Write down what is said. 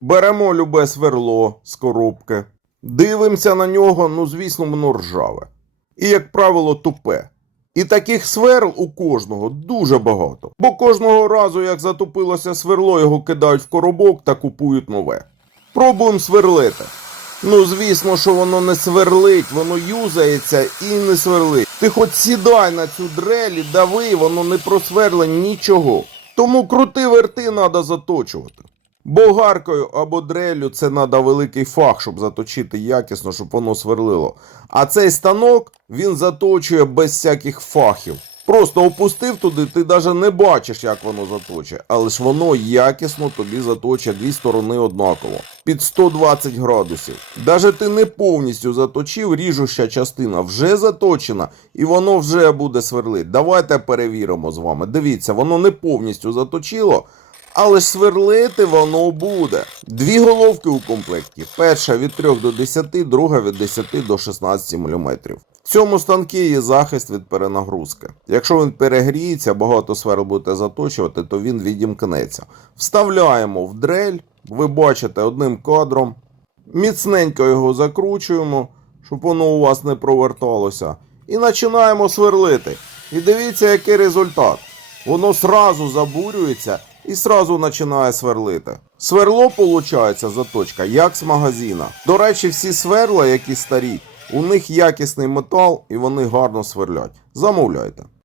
Беремо любе сверло з коробки, дивимося на нього, ну звісно, воно ржаве. І, як правило, тупе. І таких сверл у кожного дуже багато. Бо кожного разу, як затопилося сверло, його кидають в коробок та купують нове. Пробуємо сверлити. Ну, звісно, що воно не сверлить, воно юзається і не сверлить. Ти хоч сідай на цю дрель і дави, воно не просверле нічого. Тому крути верти треба заточувати. Болгаркою або дрелю це треба великий фах, щоб заточити якісно, щоб воно сверлило. А цей станок він заточує без всяких фахів. Просто опустив туди, ти навіть не бачиш, як воно заточує, але ж воно якісно тобі заточує дві сторони однаково під 120 градусів. Даже ти не повністю заточив, ріжуща частина вже заточена, і воно вже буде сверлити. Давайте перевіримо з вами. Дивіться, воно не повністю заточило, але ж сверлити воно буде. Дві головки у комплекті. Перша від 3 до 10, друга від 10 до 16 мм. В цьому станку є захист від перенагрузки. Якщо він перегріється, багато сверл будете заточувати, то він відімкнеться. Вставляємо в дрель, ви бачите одним кадром. Міцненько його закручуємо, щоб воно у вас не проверталося. І починаємо сверлити. І дивіться, який результат. Воно сразу забурюється і сразу починає сверлити. Сверло, виходить, заточка, як з магазина. До речі, всі сверла, які старі, у них якісний метал і вони гарно сверлять. Замовляйте.